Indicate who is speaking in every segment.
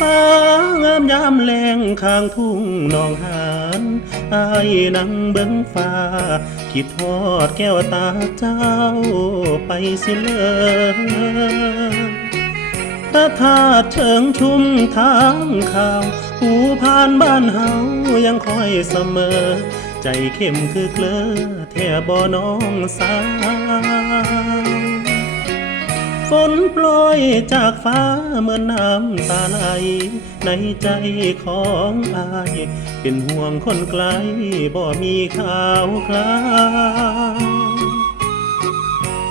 Speaker 1: ฟ้างามยามแรงข้างทุ่งนองหานอายนั่งเบิ้งฟ้า คิดทอดแก้วตาเจ้าไปสิเลยพระธาตุเชิงชุมทางข่าวหูผ่านบ้านเฮายังคอยเสมอ ใจเข้มคือเกลือแท่บ่น้องสาว ฝนโปรยจากฟ้าเหมือนน้ำตาไหลในใจของอาย เป็นห่วงคนไกลบ่มีข่าวคราว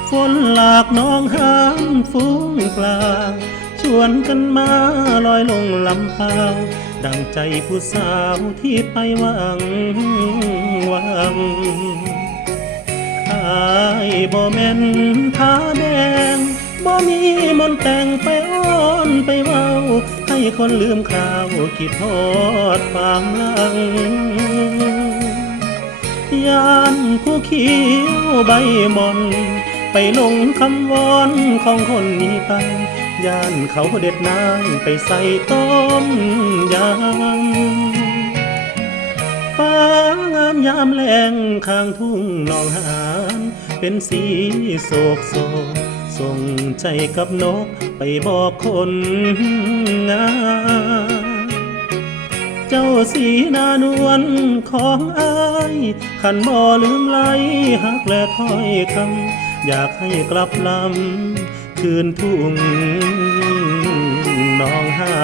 Speaker 1: ฝนหลากน้องห้ามฟุ้งปลา ชวนกันมาลอยลงลำพาวดังใจผู้สาวที่ไปหวังหวังอายบ่แม่นผาแบ่มีมนแต่งไปอ้อนไปเว้า ให้คนลืมข่าวคิดทอดความลังยานผู้เขียวใบมอนไปลงคำวอนของคนหนี้ไปยานเขาเด็ดนางไปใส่ต้มยำฟ้างามยามแรงข้างทุ่งนองหานเป็นสีโศกโศก ส่งใจกับนกไปบอกคนงามเจ้าสีนานวลของอายขันบ่ลืมไหลหักและถ้อยคำอยากให้กลับลำคืนทุ่งหนองหา